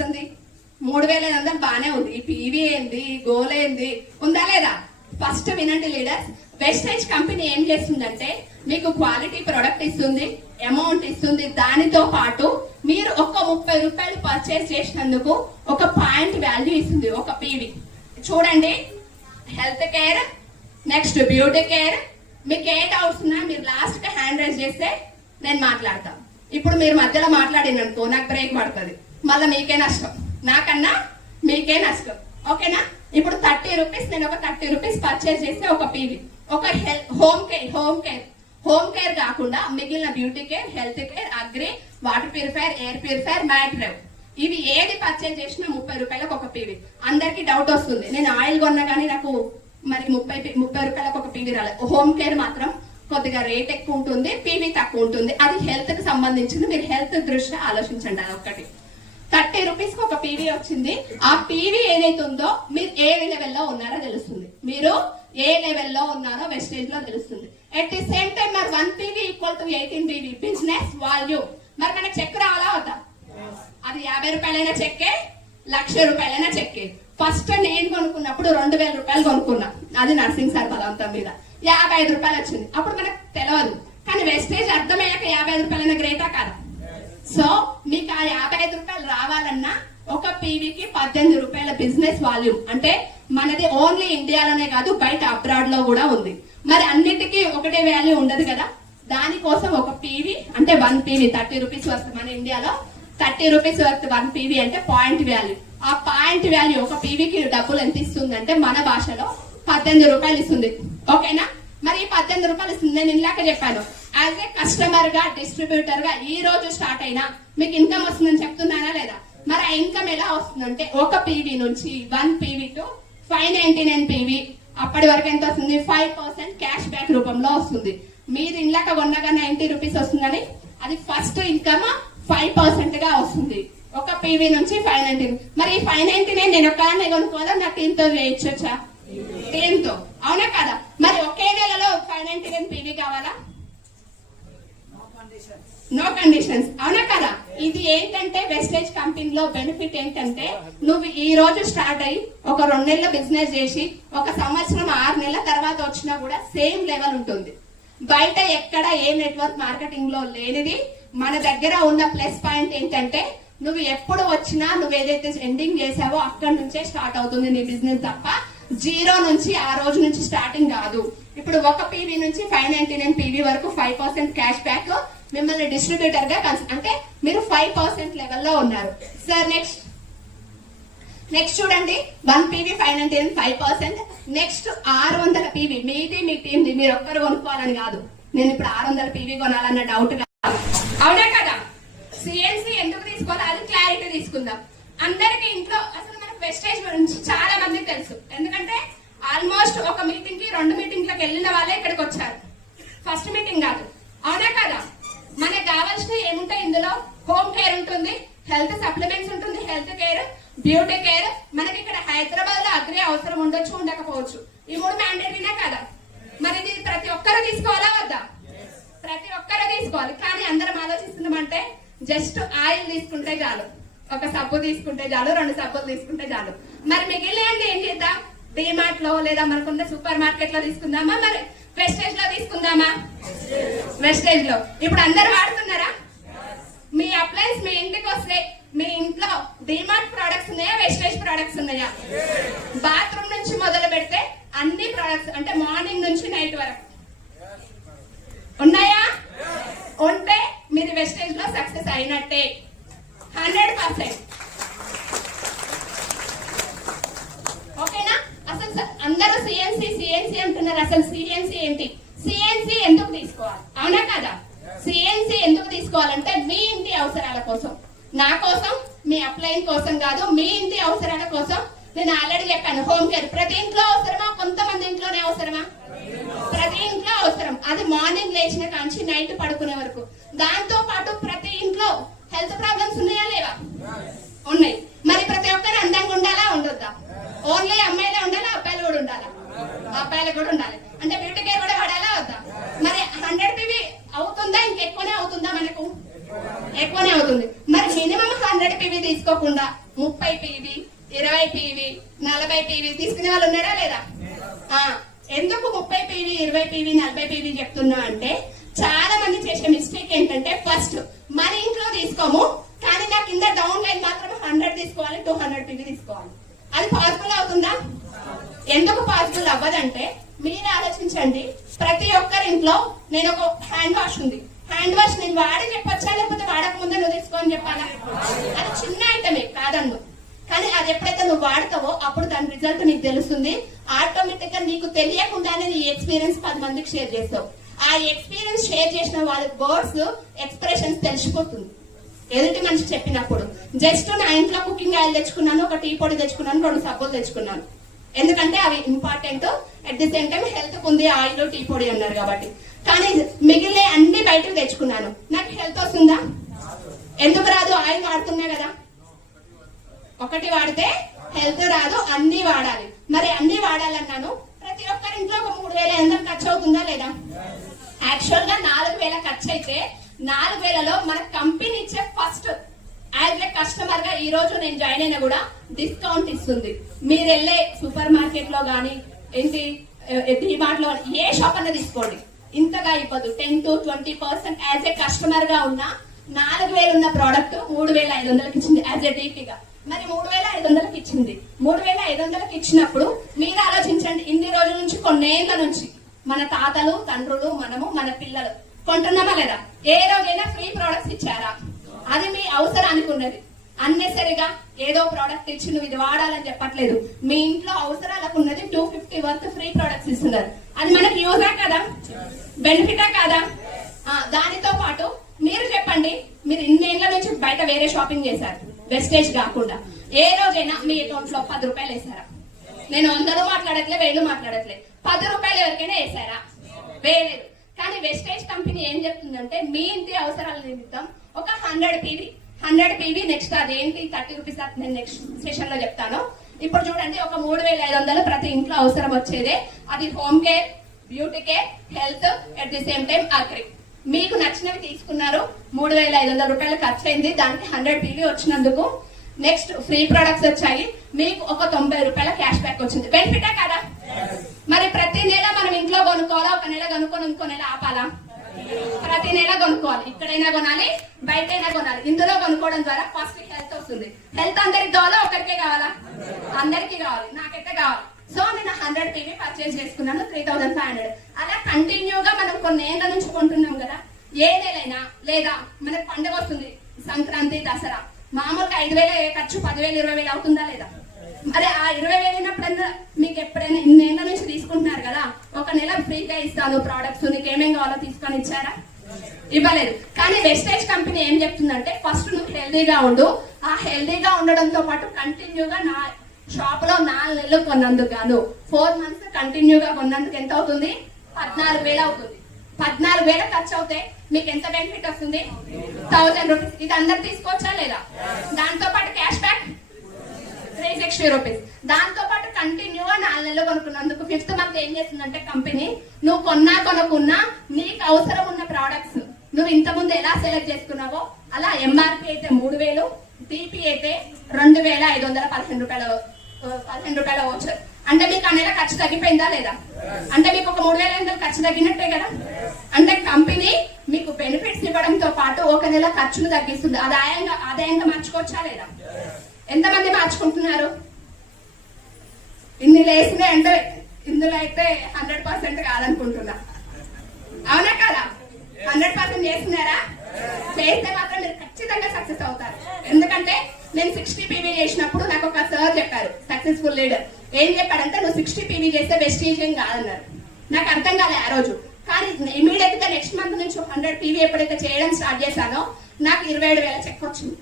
ఇస్తుంది? 3,500 బానే ఉంది. ఈ పీవీ ఏంది, గోల్ ఏంది, ఉందా లేదా? ఫస్ట్ వినండి లీడర్స్, వెస్టేజ్ కంపెనీ ఏం చేస్తుందంటే మీకు క్వాలిటీ ప్రొడక్ట్ ఇస్తుంది, అమౌంట్ ఇస్తుంది. దానితో పాటు మీరు ఒక 30 రూపాయలు పర్చేస్ చేసినందుకు ఒక పాయింట్ వాల్యూ ఇస్తుంది, ఒక పీవీ. చూడండి, health care, next beauty care. మీకు ఏ డౌట్స్ ఉన్నా మీరు లాస్ట్ కి హ్యాండ్ రైజ్ చేస్తే నేను మాట్లాడతాను. ఇప్పుడు మీరు మధ్యలో మాట్లాడిననుకో నాకు బ్రేక్ పడుతుంది, మళ్ళీ మీకే నష్టం, నాకన్నా మీకే నష్టం. ఓకేనా? ఇప్పుడు 30 రూపీస్, నేను ఒక 30 రూపీస్ పర్చేస్ చేస్తే ఒక పీవీ, ఒక హోమ్ కేర్ కాకుండా మిగిలిన beauty care, health care, agri, water purifier, air purifier, మ్యాట్రేవ్, ఇవి ఏది పర్చేస్ చేసినా 30 రూపాయలకు ఒక పీవీ. అందరికి డౌట్ వస్తుంది, నేను ఆయిల్ కొన్నా కానీ నాకు మరి 30 రూపాయలకు ఒక పీవీ రాలేదు. హోమ్ కేర్ మాత్రం కొద్దిగా రేట్ ఎక్కువ ఉంటుంది, పీవీ తక్కువ ఉంటుంది. అది హెల్త్ కి సంబంధించింది, మీరు హెల్త్ దృష్ట్యా ఆలోచించండి. అది ఒక్కటి. 30 రూపీస్ కి ఒక పీవీ వచ్చింది. ఆ పీవీ ఏదైతే ఉందో మీరు ఏ లెవెల్లో ఉన్నారో తెలుస్తుంది, మీరు ఏ లెవెల్లో ఉన్నారో వెస్టేజ్ లో తెలుస్తుంది. ఎట్ ది సేమ్ టైం మరి 1 PV equal to 18 PV business volume. మరి మనకు చెక్ రావాలా వద్దా? అది 50 రూపాయలైనా చెక్కే, 1,00,000 రూపాయలైనా చెక్కే. ఫస్ట్ నేను కొనుక్కున్నప్పుడు 2,000 రూపాయలు కొనుక్కున్నా, అది నర్సింగ్ సార్ బలవంతం మీద 55 రూపాయలు వచ్చింది. అప్పుడు మనకు తెలియదు, కానీ వెస్టేజ్ అర్థమయ్యాక 55 రూపాయలైనా గ్రేటా కాదా? సో మీకు ఆ 55 రూపాయలు రావాలన్నా ఒక పీవీకి 18 రూపాయల బిజినెస్ వాల్యూమ్. అంటే మనది ఓన్లీ ఇండియాలోనే కాదు, బయట అబ్రాడ్ లో కూడా ఉంది. మరి అన్నిటికీ ఒకటే వాల్యూ ఉండదు కదా, దానికోసం ఒక పీవీ అంటే 1 పీవీ 30 రూపీస్ వస్తుంది. మన ఇండియాలో 30 రూపీస్ వర్త్ 1 పీవీ అంటే పాయింట్ వాల్యూ. ఆ పాయింట్ వాల్యూ ఒక పీవీకి డబ్బులు ఎంత ఇస్తుంది అంటే మన భాషలో 18 రూపాయలు ఇస్తుంది. ఓకేనా? మరి ఈ 18 రూపాయలు ఇస్తుంది. నేను ఇందాక చెప్పాను, యాజ్ ఏ కస్టమర్ గా, డిస్ట్రిబ్యూటర్ గా ఈ రోజు స్టార్ట్ అయినా మీకు ఇన్కమ్ వస్తుందని చెప్తున్నానా లేదా? మరి ఆ ఇన్కమ్ ఎలా వస్తుందంటే ఒక పీవీ నుంచి 1 పీవీ టు 599 పీవీ, అప్పటి వరకు ఎంత వస్తుంది? 5% క్యాష్ బ్యాక్ రూపంలో వస్తుంది. మీరు ఇందాక కొన్నగా 90 రూపీస్ వస్తుందని అది ఫస్ట్ ఇన్కమ్ 5% గా వస్తుంది ఒక పీవీ నుంచి 599. మరి ఈ 599 నేను ఒక్కదాన్ని కొనుక్కోవాలా, నా టీమ్ తో వేయచ్చా? టీమ్ తో, అవునా కదా? మరి ఒకే నెలలో 599 పీవీ కావాలా? నో కండిషన్స్, అవునా కదా? ఇది ఏంటంటే వెస్టేజ్ కంపెనీలో బెనిఫిట్ ఏంటంటే నువ్వు ఈ రోజు స్టార్ట్ అయ్యి ఒక 2 నెలల బిజినెస్ చేసి 1 సంవత్సరం 6 నెలల తర్వాత వచ్చినా కూడా సేమ్ లెవెల్ ఉంటుంది. బయట ఎక్కడ ఏ నెట్వర్క్ మార్కెటింగ్ లో లేనిది మన దగ్గర ఉన్న ప్లస్ పాయింట్ ఏంటంటే నువ్వు ఎప్పుడు వచ్చినా నువ్వు ఏదైతే ఎండింగ్ చేసావో అక్కడి నుంచే స్టార్ట్ అవుతుంది నీ బిజినెస్, తప్ప జీరో నుంచి ఆ రోజు నుంచి స్టార్టింగ్ కాదు. ఇప్పుడు ఒక పీవీ నుంచి 599 పీవీ వరకు 5% క్యాష్ బ్యాక్ మిమ్మల్ని డిస్ట్రిబ్యూటర్ గా అంటే మీరు 5% లెవెల్లో ఉన్నారు. సార్ నెక్స్ట్ చూడండి, 1 పీవీ 599 5%. నెక్స్ట్ 600 పీవీ మీది, మీ టీమ్ ది, మీరు ఒక్కరు కొనుక్కోవాలని కాదు. నేను ఇప్పుడు 600 పీవీ కొనాలన్న డౌట్ కాదు, అవునా కదా? సిఎన్సి ఎందుకు తీసుకోవాలి అది క్లారిటీ తీసుకుందాం. అందరికి ఇంట్లో అసలు మనకు వెస్టేజ్ గురించి చాలా మందికి తెలుసు, ఎందుకంటే ఆల్మోస్ట్ ఒక మీటింగ్ కి 2 మీటింగ్లకు వెళ్ళిన వాళ్ళే ఇక్కడికి వచ్చారు, ఫస్ట్ మీటింగ్ కాదు, అవునా కదా? మనకు కావాల్సినవి ఏముంటాయి ఇందులో? హోమ్ కేర్ ఉంటుంది, హెల్త్ సప్లిమెంట్స్ ఉంటుంది, హెల్త్ కేర్, బ్యూటీ కేర్. మనకి ఇక్కడ హైదరాబాద్ లో అగ్రి అవసరం ఉండొచ్చు, ఉండకపోవచ్చు. ఈ 3 మ్యాండేటరీనే కదా? మరి ఇది ప్రతి ఒక్కరు తీసుకోవాలా వద్దా? ప్రతి ఒక్కరు తీసుకోవాలి. కానీ అందరం ఆలోచిస్తున్నామంటే జస్ట్ ఆయిల్ తీసుకుంటే చాలు, ఒక సబ్బు తీసుకుంటే చాలు, 2 సబ్బులు తీసుకుంటే చాలు. మరి మిగిలిన ఏం చేద్దాం? డిమార్ట్ లో లేదా మనకున్న సూపర్ మార్కెట్ లో తీసుకుందామా, మరి వెస్టేజ్ లో తీసుకుందామా? వెస్టేజ్ లో. ఇప్పుడు అందరు వాడుతున్నారా? మీ అప్లయన్స్ మీ ఇంటికి వస్తే మీ ఇంట్లో డిమార్ట్ ప్రొడక్ట్స్ ఉన్నాయా, వెస్టేజ్ ప్రొడక్ట్స్ ఉన్నాయా? బాత్రూమ్ నుంచి మొదలు పెడితే అన్ని ప్రొడక్ట్స్, అంటే మార్నింగ్ నుంచి నైట్ వరకు ఉన్నాయా? ఉంటే మీరు వెస్టేజ్ లో సక్సెస్ అయినట్టే 100%. ఓకేనా? అసలు అందరూ సిఎన్సి అంటున్నారు, అసలు సిఎన్సి ఏంటి? సిఎన్సి ఎందుకు తీసుకోవాలి, అవునా కదా? సిఎన్సి ఎందుకు తీసుకోవాలంటే మీ ఇంటి అవసరాల కోసం, నా కోసం, మీ అప్లైన్ కోసం కాదు, మీ ఇంటి అవసరాల కోసం. నేను ఆల్రెడీ చెప్పాను, హోమ్ కేర్ ప్రతి ఇంట్లో అవసరమా? కొంతమంది ఇంట్లోనే అవసరమా? ప్రతి ఇంట్లో అవసరం. అది మార్నింగ్ లేచిన కాంచి నైట్ పడుకునే వరకు. దాంతో పాటు ప్రతి ఇంట్లో హెల్త్ ప్రాబ్లమ్స్ ఉన్నాయా లేవా? ఉన్నాయి. మరి ప్రతి ఒక్కరు అందంగా ఉండాలా, ఉండొద్దా? ఓన్లీ అమ్మాయిలే ఉండాలా, అబ్బాయిలు కూడా ఉండాలా? అబ్బాయిలు కూడా ఉండాలి. అంటే బ్యూటీ కేర్ కూడా పడాలా వద్దా? మరి 100 పీవీ అవుతుందా, ఇంకెక్కువనే అవుతుందా? మనకు ఎక్కువనే అవుతుంది. మరి మినిమం 100 పీవీ తీసుకోకుండా 30 పీవీ 20 పీవీ 40 పీవీ తీసుకునే వాళ్ళు ఉన్నారా లేదా? ఎందుకు 30 పీవీ 20 పీవీ 40 పీవీ చెప్తున్నా అంటే చాలా మంది చేసే మిస్టేక్ ఏంటంటే ఫస్ట్ మన ఇంట్లో తీసుకోము, కానీ నా కింద డౌన్ లైన్ మాత్రం 100 తీసుకోవాలి, 200 పీవీ తీసుకోవాలి. అది పాసిబుల్ అవుతుందా? ఎందుకు పాసిబుల్ అవ్వదంటే మీరు ఆలోచించండి. ప్రతి ఒక్కరి ఇంట్లో నేను ఒక హ్యాండ్ వాష్ ఉంది, హ్యాండ్ వాష్ నేను వాడి చెప్పొచ్చా లేకపోతే వాడక ముందే నువ్వు తీసుకోని చెప్పాలా? అది చిన్న ఐటమే కాదన్ను, కానీ అది ఎప్పుడైతే నువ్వు వాడతావో అప్పుడు దాని రిజల్ట్ నీకు తెలుస్తుంది. ఆటోమేటిక్ గా నీకు తెలియకుండానే నీ ఎక్స్పీరియన్స్ 10 మందికి షేర్ చేస్తావు. ఆ ఎక్స్పీరియన్స్ షేర్ చేసిన వాళ్ళ వర్డ్స్ ఎక్స్ప్రెషన్స్ తెలిసిపోతుంది ఎదుటి మనిషి చెప్పినప్పుడు. జస్ట్ నా ఇంట్లో కుకింగ్ ఆయిల్ తెచ్చుకున్నాను, ఒక టీ పొడి తెచ్చుకున్నాను, 2 సబ్బులు తెచ్చుకున్నాను, ఎందుకంటే అవి important. At the same time health ఉంది, ఆయిల్ టీ పొడి అన్నారు కాబట్టి. కానీ మిగిలిన అన్ని బయటకు తెచ్చుకున్నాను, నాకు హెల్త్ వస్తుందా? ఎందుకు రాదు? ఆయిల్ వాడుతున్నా కదా. ఒకటి వాడితే హెల్త్ రాదు, అన్ని వాడాలి. మరి అన్ని వాడాలన్నాను, ప్రతి ఒక్కరి ఇంట్లో ఒక 3,500 ఖర్చు అవుతుందా లేదా? యాక్చువల్ గా 4,000 ఖర్చు అయితే 4,000లో మన కంపెనీ ఇచ్చే ఫస్ట్ యాజ్ ఏ కస్టమర్ గా ఈ రోజు నేను జాయిన్ అయినా కూడా డిస్కౌంట్ ఇస్తుంది. మీరు వెళ్ళే సూపర్ మార్కెట్ లో గానీ ఏంటి డిమార్ట్ లో ఏ షాప్ అన్నా తీసుకోండి, ఇంతగా ఇవ్వదు. 10 to 20% యాజ్ ఏ కస్టమర్ గా ఉన్న 4,000 ఉన్న ప్రోడక్ట్ 3,500కి ఇచ్చింది యాజ్ ఏ డీపీ గా. మరి 3,500కి ఇచ్చింది. 3,500కి ఇచ్చినప్పుడు మీరు ఆలోచించండి, ఇన్ని రోజుల నుంచి కొన్నేళ్ల నుంచి మన తాతలు తండ్రులు మనము మన పిల్లలు కొంటున్నామా లేదా? ఏ రోజైనా ఫ్రీ ప్రోడక్ట్స్ ఇచ్చారా? అది మీ అవసరానికి ఉన్నది. అన్నెసరిగా ఏదో ప్రోడక్ట్ ఇచ్చి నువ్వు ఇది వాడాలని చెప్పట్లేదు. మీ ఇంట్లో అవసరాలకు ఉన్నది 250 వర్త్ ఫ్రీ ప్రోడక్ట్స్ ఇస్తున్నారు. అది మనకి యూజా కదా, బెనిఫిటా కాదా? దానితో పాటు మీరు చెప్పండి, మీరు ఇన్నేళ్ల నుంచి బయట వేరే షాపింగ్ చేశారు వెస్టేజ్ కాకుండా, ఏ రోజైనా మీ అకౌంట్ లో 10 రూపాయలు వేసారా? నేను 100 మాట్లాడట్లే, 1000 మాట్లాడట్లే, 10 రూపాయలు ఎవరికైనా వేసారా? వేయలేదు. కానీ వెస్టేజ్ కంపెనీ ఏం చెప్తుందంటే మీ ఇంటి అవసరాల నిమిత్తం ఒక 100 పీవీ నెక్స్ట్ అదేంటి 30 రూపీస్ నేను నెక్స్ట్ సెషన్ లో చెప్తాను. ఇప్పుడు చూడండి, ఒక 3,500 ప్రతి ఇంట్లో అవసరం వచ్చేదే. అది home care, beauty care, health, at the same time agri. మీకు నచ్చినవి తీసుకున్నారు, 3,500 రూపాయలు ఖర్చు అయింది, దానికి 100 పీవీ వచ్చినందుకు. నెక్స్ట్ ఫ్రీ ప్రొడక్ట్స్ వచ్చాయి, మీకు ఒక 90 రూపాయల క్యాష్ బ్యాక్ వచ్చింది. బెనిఫిటా కదా? మరి ప్రతి నెల మనం ఇంట్లో కొనుక్కోవాలా? ఒక నెల కొనుక్కొని ఇంకో నెల ఆపాలా? ప్రతి నెల కొనుక్కోవాలి. ఇక్కడైనా కొనాలి, బయటైనా కొనాలి. ఇందులో కొనుక్కోవడం ద్వారా ఫస్ట్ హెల్త్ వస్తుంది. హెల్త్ అందరికి కావాలా? ఒకరికే కావాలా? అందరికీ కావాలి. నాకైతే కావాలి. సో నేను 100 పీవీ పర్చేజ్ చేసుకున్నాను, 3,500. అలా కంటిన్యూగా మనం కొన్ని ఏళ్ల నుంచి కొంటున్నాం కదా. ఏ నెలైనా లేదా మనకు పండుగ వస్తుంది, సంక్రాంతి, దసరా, మామూలుగా 5,000 ఖర్చు 10,000 20,000 అవుతుందా లేదా? మరి ఆ 20,000 అయినప్పుడన్నా మీకు ఎప్పుడైనా ఇన్నేళ్ల నుంచి తీసుకుంటున్నారు కదా, ఒక నెల ఫ్రీగా ఇస్తాను ప్రోడక్ట్స్, నీకు ఏమేం కావాలో తీసుకొని ఇచ్చారా? ఇవ్వలేదు. కానీ వెస్టేజ్ కంపెనీ ఏం చెప్తుందంటే ఫస్ట్ నువ్వు హెల్దీగా ఉండు. ఆ హెల్దీగా ఉండడంతో పాటు కంటిన్యూగా నా షాప్ లో 4 నెలలు కొన్నందుకు గాను 4 మంత్స్ కంటిన్యూగా కొన్నందుకు ఎంత అవుతుంది? 14,000 అవుతుంది. 14,000 ఖర్చు అవుతే మీకు ఎంత బెనిఫిట్ వస్తుంది? 1,000 రూపీస్. ఇది అందరు తీసుకోవచ్చా లేదా? దాంతో పాటు క్యాష్ బ్యాక్ 360 రూపీస్. దాంతో పాటు కంటిన్యూగా 4 నెలలు కొనుక్కున్నందుకు 5th మంత్ ఏం చేస్తుందంటే కంపెనీ, నువ్వు కొనుక్కున్నా నీకు అవసరం ఉన్న ప్రోడక్ట్స్ నువ్వు ఇంత ముందు ఎలా సెలెక్ట్ చేసుకున్నావో అలా ఎంఆర్పి అయితే 3,000, టీపీ అయితే 2,500 15 రూపాయల వచ్చారు. అంటే మీకు ఆ నెల ఖర్చు తగ్గిపోయిందా లేదా? అంటే మీకు ఒక 3,500 ఖర్చు తగ్గినట్టే కదా. అంటే కంపెనీ మీకు బెనిఫిట్స్ ఇవ్వడంతో పాటు ఒక నెల ఖర్చును తగ్గిస్తుంది. ఆదాయంగా మార్చుకోవచ్చా లేదా? ఎంతమంది మార్చుకుంటున్నారు? ఇన్ని లేసినాయి అంటే ఇందులో అయితే 100% కాదనుకుంటున్నా. అవునా కదా? 100% చేస్తున్నారా? చేస్తే మాత్రం మీరు ఖచ్చితంగా సక్సెస్ అవుతారు. ఎందుకంటే నేను 60 పీవీ చేసినప్పుడు నాకు ఒక సార్ చెప్పారు, సక్సెస్ఫుల్ లీడర్. ఏం చెప్పాడంటే నువ్వు 60 పీవీ చేస్తే వెస్టేజ్ ఏం కాదన్నారు. నాకు అర్థం కాలే ఆ రోజు. కానీ ఇమీడియట్ గా నెక్స్ట్ మంత్ నుంచి 100 పీవీ ఎప్పుడైతే చేయడం స్టార్ట్ చేశానో నాకు 27,000 చెక్ వచ్చింది.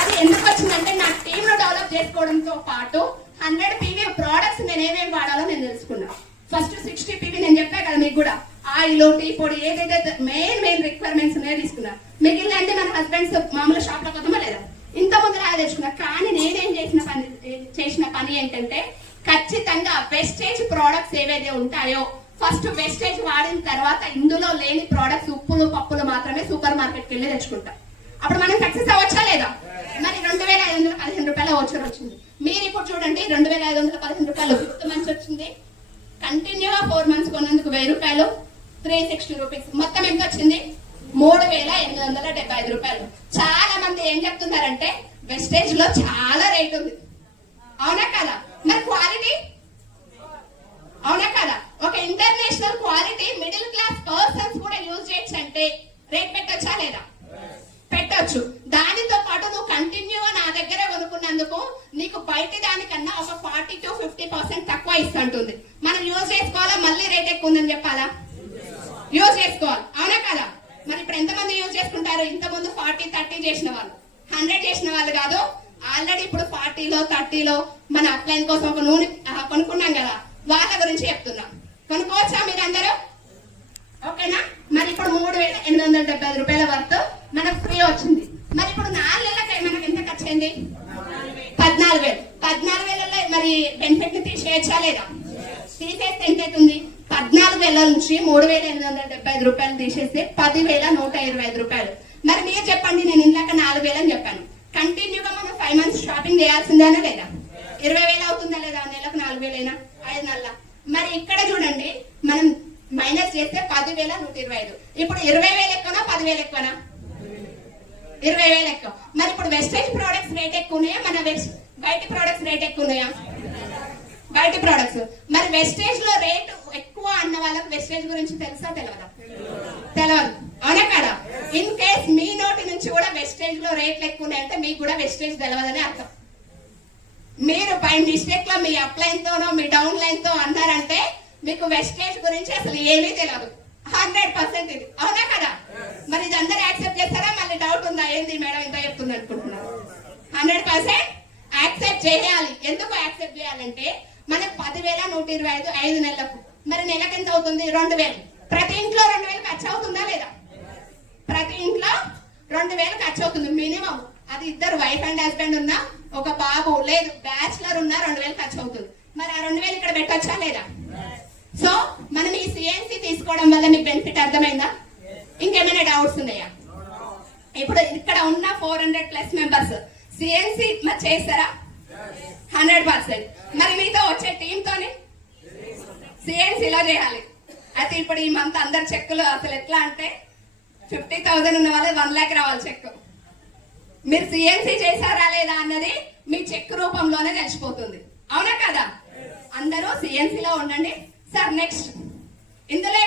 అది ఎందుకు వచ్చిందంటే నా టీమ్ ను డెవలప్ చేసుకోవడంతో పాటు 100 పీవీ ప్రోడక్ట్స్ నేను ఏమేమి వాడాలో నేను తెలుసుకున్నా. ఫస్ట్ 60 పీవీ నేను చెప్పా కదా మీకు కూడా, ఆయిల్, టీ పొడి, ఏదైతే మెయిన్ రిక్వైర్మెంట్స్ ఉన్నాయో తీసుకున్నా. మిగిలిన అంటే మన హస్బెండ్స్ మామూలు షాప్ లో కొద్దామా లేదా? ఇంత ముందు రాగా తెచ్చుకున్నా. కానీ నేనేం చేసిన పని ఏంటంటే ఖచ్చితంగా వెస్టేజ్ ప్రోడక్ట్స్ ఏవైతే ఉంటాయో ఫస్ట్ వెస్టేజ్ వాడిన తర్వాత ఇందులో లేని ప్రోడక్ట్స్, ఉప్పులు పప్పులు మాత్రమే సూపర్ మార్కెట్కి వెళ్ళి తెచ్చుకుంటా. అప్పుడు మనం సక్సెస్ అవ్వచ్చా లేదా? మరి 2515 రూపాయల వోచర్ వచ్చింది. మీరు ఇప్పుడు చూడండి 2515 రూపాయలు 5th మంత్ వచ్చింది. కంటిన్యూగా 4 మంత్స్ కొన్నందుకు 1000 రూపాయలు, 360 రూపీస్. మొత్తం ఎంత వచ్చింది? 3875 రూపాయలు. చాలా మంది ఏం చెప్తున్నారంటే వెస్టేజ్ లో చాలా రేట్ ఉంది, అవునా కదా? మరి క్వాలిటీ, అవునా కదా? ఒక international quality middle class persons కూడా యూజ్ చేయొచ్చు అంటే రేట్ పెట్టొచ్చా లేదా? పెట్టొచ్చు. దానితో పాటు నువ్వు కంటిన్యూగా నా దగ్గర కొనుక్కున్నందుకు నీకు బయట దానికన్నా ఒక 40 to 50% తక్కువ ఇస్తుంటుంది. మనం యూజ్ చేసుకోవాలా? మళ్ళీ రేట్ ఎక్కువ ఉందని చెప్పాలా? యూజ్ చేసుకోవాలి, అవునా కదా? మరి ఇప్పుడు ఎంతమంది యూజ్ చేసుకుంటారు? ఇంతకుముందు 40-30 చేసిన వాళ్ళు, 100 చేసిన వాళ్ళు కాదు. ఆల్రెడీ ఇప్పుడు 40లో 30లో మన అప్లైన్ కోసం ఒక నూనె కొనుక్కున్నాం కదా, వాళ్ళ గురించి చెప్తున్నాం. కొనుక్కోవచ్చా మీరందరూ? ఓకేనా? మరి ఇప్పుడు 3875 రూపాయల వర్త్ మనకు ఫ్రీ వచ్చింది. మరి ఇప్పుడు 4 నెలలకి మనకి ఎంత ఖర్చు అయింది? 14,000. 14,000లో మరి బెనిఫిట్ ని తీసేయచ్చా లేదా? తీసేస్తే ఎంత అవుతుంది? 14,000 నుంచి 3,875 రూపాయలు తీసేస్తే 10,125 రూపాయలు. మరి మీరు చెప్పండి, నేను ఇందాక 4,000 అని చెప్పాను. కంటిన్యూగా మనం 5 మంత్స్ షాపింగ్ చేయాల్సిందేనా లేదా? 20,000 అవుతుందా లేదా? నెలకు 4,000 5 నెలల. మరి ఇక్కడ చూడండి, మనం మైనస్ చేస్తే 10,125. ఇప్పుడు 20,000 ఎక్కువనా 10,000 ఎక్కువనా? 20,000 ఎక్కువ. మరి ఇప్పుడు వెస్టేజ్ ప్రొడక్ట్స్ రేట్ ఎక్కువ ఉన్నాయా, మన బయట ప్రొడక్ట్స్ రేట్ ఎక్కువ ఉన్నాయా? బయట ప్రొడక్ట్స్. మరి వెస్టేజ్ లో రేట్ ఎక్కువ అన్న వాళ్ళకి వెస్టేజ్ గురించి తెలుసా తెలియదా? తెలియదు, అవునా కదా? ఇన్ కేస్ మీ నోటి నుంచి కూడా వెస్టేజ్ లో రేట్లు ఎక్కువ ఉన్నాయంటే మీకు కూడా వెస్టేజ్ తెలియదని అర్థం. మీరు బై మిస్టేక్ లో మీ అప్లైన్ తోనో మీ డౌన్ లైన్ తో అన్నారంటే మీకు వెస్టేజ్ గురించి అసలు ఏమీ తెలియదు. 100% ఇది, అవునా కదా? మరి ఇది అందరూ యాక్సెప్ట్ చేస్తారా? మళ్ళీ డౌట్ ఉందా? ఏంది మేడం ఇంత చెప్తుంది అనుకుంటున్నారు? 100% యాక్సెప్ట్ చేయాలి. ఎందుకు యాక్సెప్ట్ చేయాలంటే మనకు 10,125 5 నెలలకు. మరి నెలకు ఎంత అవుతుంది? 2,000. ప్రతి ఇంట్లో 2,000 ఖర్చు అవుతుందా లేదా? ప్రతి ఇంట్లో 2,000 ఖర్చు అవుతుంది మినిమం. అది ఇద్దరు వైఫ్ అండ్ హస్బెండ్ ఉన్నా, ఒక బాబు లేదు బ్యాచులర్ ఉన్నా 2,000 ఖర్చు అవుతుంది. మరి ఆ 2,000 ఇక్కడ పెట్టొచ్చా లేదా? సో మనం ఈ సిఎన్సి తీసుకోవడం వల్ల మీకు బెనిఫిట్ అర్థమైందా? ఇంకేమైనా డౌట్స్ ఉన్నాయా? ఇప్పుడు ఇక్కడ ఉన్న 400+ మెంబర్స్ సిఎన్సి మరి చేస్తారా? 100%. మరి మీతో వచ్చే టీమ్ తోని సిఎన్సిలో చేయాలి. అయితే ఇప్పుడు ఈ మంత్ అందరు చెక్కులు అసలు ఎట్లా అంటే 50,000 ఉన్న వాళ్ళు 1 lakh రావాలి చెక్. మీరు సిఎన్సి చేశారా లేదా అన్నది మీ చెక్ రూపంలోనే తెలిసిపోతుంది, అవునా కదా? అందరూ సిఎన్సిలో ఉండండి. సార్ నెక్స్ట్ ఇందులో